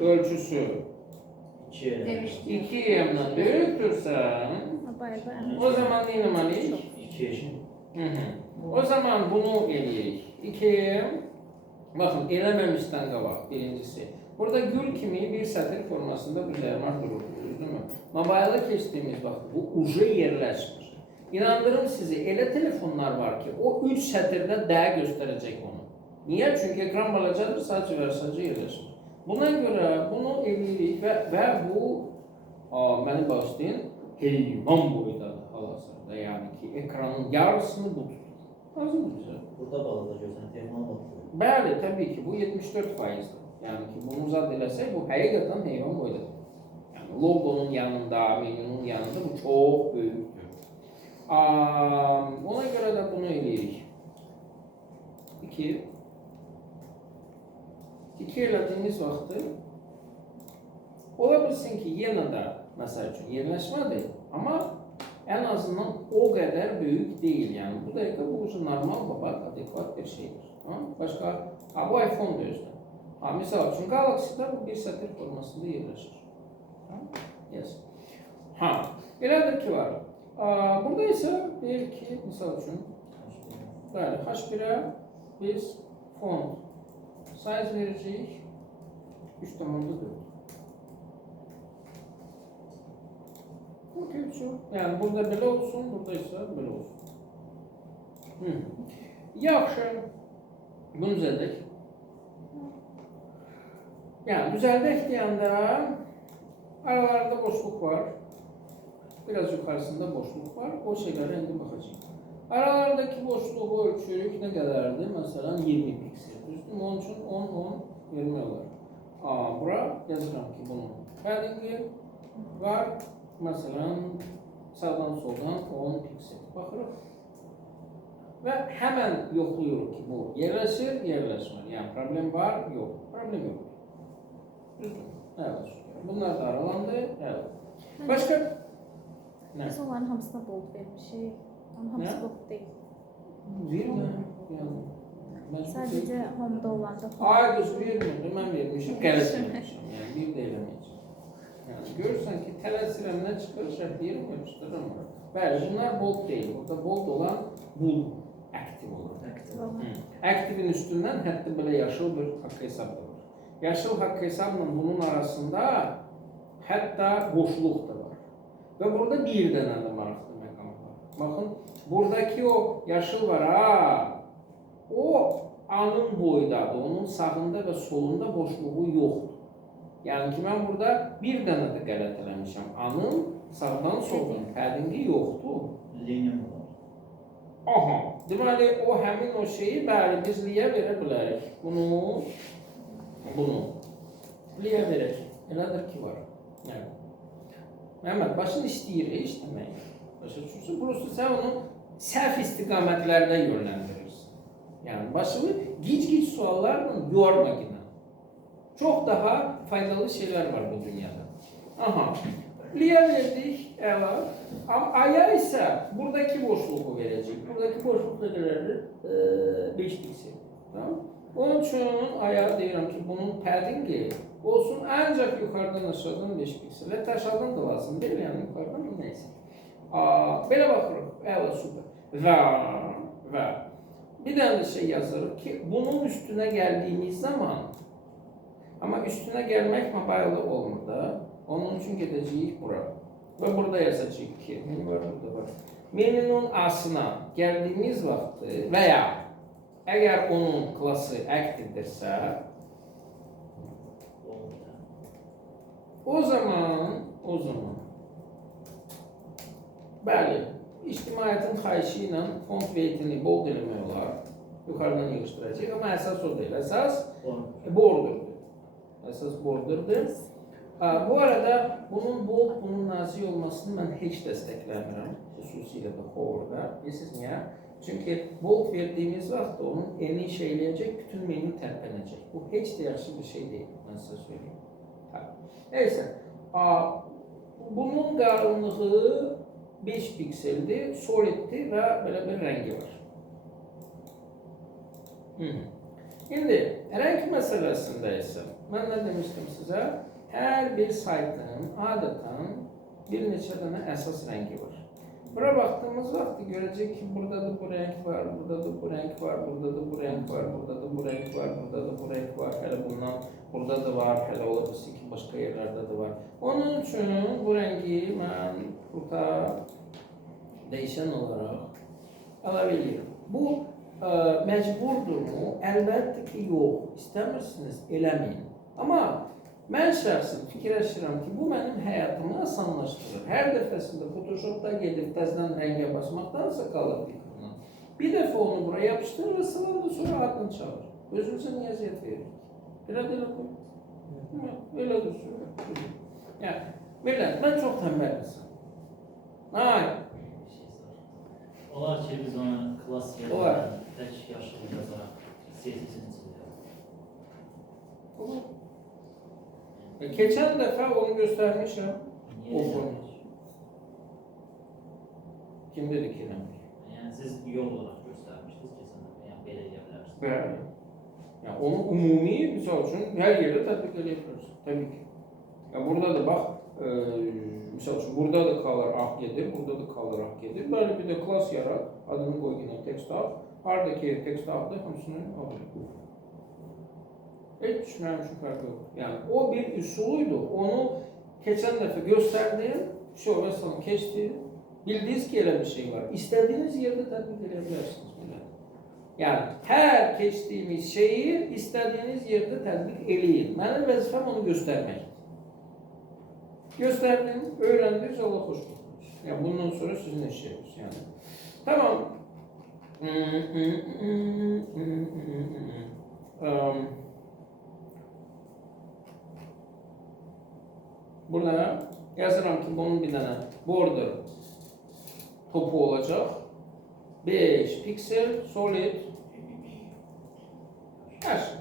ölçüsü 2 2m'den büyüktürse o zaman ne demeliyiz? 2 O zaman bunu eləyirik. 2m, bakın eləməmişdən qabaq birincisi. Burada gül kimi bir sətir formasında düzəlmək durur, değil mi? Mobilda keçdiyimiz vaxt bu uje yerləşmir. İnandırım sizi, elə telefonlar var ki, o 3 sətirdə D göstərəcək onu. Niyə? Çünki ekran balacadır, sadəcə və sadəcə yerləşmir. Buna görə bunu eləyirik və bu məni bağışlayın, heyvan boydadır hal-hazırda. Yəni ki, ekranın yarısını bu tutur. Lazımdır bizə. Burada bağlıda görsən, telefona baxıyor. Bəli, təbii ki, bu 74%'dir. Yəni ki, bunu zad eləsək, bu həqiqətən heyvan boydadır. Yəni logonun yanında, menünün yanında bu çox böyükdür. Ona görə də bunu eləyirik. 2 elədiyimiz vaxtı ola bilsin ki, yenə də məsəl üçün yerləşmədir, amma ən azından o qədər böyük deyil. Yəni bu dəqiqə bu normal, babaq, adekvat bir şeydir. Başqa, bu iPhone da özdə. Misal üçün Galaxy-də bu bir sətir formasında yerləşir. Yes. Elədir ki var. Burada isə deyir ki, misal üçün bəli, H1-ə biz font size verəcəyik 3.4. Okey, yəni burada belə olsun, burada isə belə olsun. Yaxşı, bunu düzəldək. Yəni düzəldək deyəndə aralarında boşluq var. Biraz yukarısında boşluq var. O şeylərə indi baxacağıq. Aralardaki boşluğu ölçürük nə qədərdir? Məsələn 20 piksel. Düzdür? Onun üçün 10-10-20 olar. Bura yazıram ki, bunun paddingi var. Məsələn, sağdan soldan 10 piksel. Baxırıq. Və həmən yoxluyuruq ki, bu yerləşir, yerləşmir. Yəni problem var, yox. Problem yox. Düzdür? Evet. Bunlar da aralandı. Evet. Başqa? Biz onların hamısına bold vermişik. Onun hamısı bold deyil. Vermə. Sadəcə home'da olanda. Ay qız vermirdi, mən vermişim, qələt vermişim. Yəni bir də eləməyəcəm. Yəni görürsən ki, tələsirəm nə çıxır, şərtliyirəm, ölçüdürəm. Bəli, bunlar bold deyil. Burada bold olan bul aktiv olur. Aktivin üstündən hətta belə yaşıl bir haqq hesabı var. Yaşıl haqq hesabla bunun arasında hətta boşluq da var. Və burada bir dənə də maraqlı məqam var. Baxın, buradaki o yaşıl var, o anın boydadır, onun sağında və solunda boşluğu yoxdur. Yəni ki, mən burada bir dənə də qələt eləmişəm. Anın sağdan soldan paddingi yoxdur. Liniya var. Aha, deməli, o həmin o şeyi bəli, biz liyə verə bilərik. Bunu liyə verək. Elədir ki, var. Yəni, Məhəmməd, başın istəyir, işləmək. Başa düşürsün, prosto sən onu səhv istiqamətlərdə yönləndirirsin. Yəni, başını gic-gic suallarla yorma yine. Çox daha faydalı şeyler var bu dünyada. Aha, liyə verdik, əla. Amma aya isə buradaki boşluğu verəcək. Buradaki boşluq da gələrdir 5 piksel. Tamam? Onun üçün aya deyirəm ki, bunun paddingi olsun ancak yukarıdan aşağıdan 5 piksel. Hətta aşağıdan da lazım değil, yani yukarıdan da neyse. Belə baxırıq, əla, süper. Və bir dənə şey yazırıq ki, bunun üstüne geldiğimiz zaman, ama üstüne gelmek mobilde olmur da, onun için gedəcəyik bura. Ve burada yazacağıq ki, menü var, burada var. Menünün A'sına geldiğimiz vaxtı veya eğer onun klası active'dirsə, o zaman bəli, ictimaiyyətin xahişi ilə font weightini bold eləmək olar. Yukarıdan yığışdıracaq, amma əsas o deyil. Əsas borderdir. Əsas borderdir. Bu arada bunun bold, bunun nazik olmasını mən heç dəstəkləmirəm. Xüsusilə də Hover'da. Bilirsiniz niyə? Çünki bold verdiğimiz vaxt onun eni şeyləyəcək, bütün menü tərpənəcək. Bu heç də yaxşı bir şey deyil, mən sizə söyleyeyim. Neyse, bunun qalınlığı 5 pikseldir, soliddir və belə bir rəngi var. Şimdi renk meselesinde ise ben ne demiştim size? Her bir saytın adeten bir neçə tane esas rengi var. Buraya baktığımız vakti görecek ki burada da bu renk var, burada da bu renk var, burada da bu renk var, burada da bu renk var, burada da bu renk var. Hele bundan burada da var, hele olabilir ki başka yerlerde de var. Onun için bu rengi ben burada değişen olarak alabilirim. Bu mecburdur mu? Elbette ki yok. İstemirsiniz, eləmeyin. Ama ben şahsen fikirləşirəm ki, bu benim hayatımı asanlaştırır. Her defasında Photoshop'ta gelip təzədən renge basmaktansa kalır bir. Bir defa onu buraya yapıştırır ve sılanda sonra adını çağır. Özünüze niye eziyet verir? Belə də koy. Öyle dursun. Yani, millet, ben çok tembel insan. Ay. Olar ki biz ona klas Olar. yerlərdən tək yaşlı yazaraq sesini çizirik. Olur. Geçen defa onu göstermişim. Niyə O eləmirik? formu. Kim dedi ki eləmir? Yəni siz yol olaraq göstərmişdiniz keçən dəfə. Yəni belə edə bilərsiniz. Bəli. Yani onu umumi, misal üçün, hər yerdə tətbiq edebilirsiniz. Tabii ki. Ya burada da bax, misal üçün, burada da kalır ah gedir, burada da kalır ah gedir. Böyle bir de klas yarat, adını koy yine tekst al. Haradaki tekst aldı, hamısını alıyor. Hiç düşünmem şu farkı yok. Yani o bir usuluydu. Onu geçen defa gösterdim, şu mesela keçti. Bildiğiniz ki öyle bir şey var. İstediğiniz yerde tatbik edebilirsiniz. Yani her keçtiğimiz şeyi istediğiniz yerde tatbik eleyin. Benim vazifem onu göstermek. Gösterdim, öğrendiniz, Allah hoş bulduk. Yani bundan sonra sizin işiniz yani. Tamam. Burada yazıram ki bunun bir tane border topu olacak. 5 piksel solid. Her şey.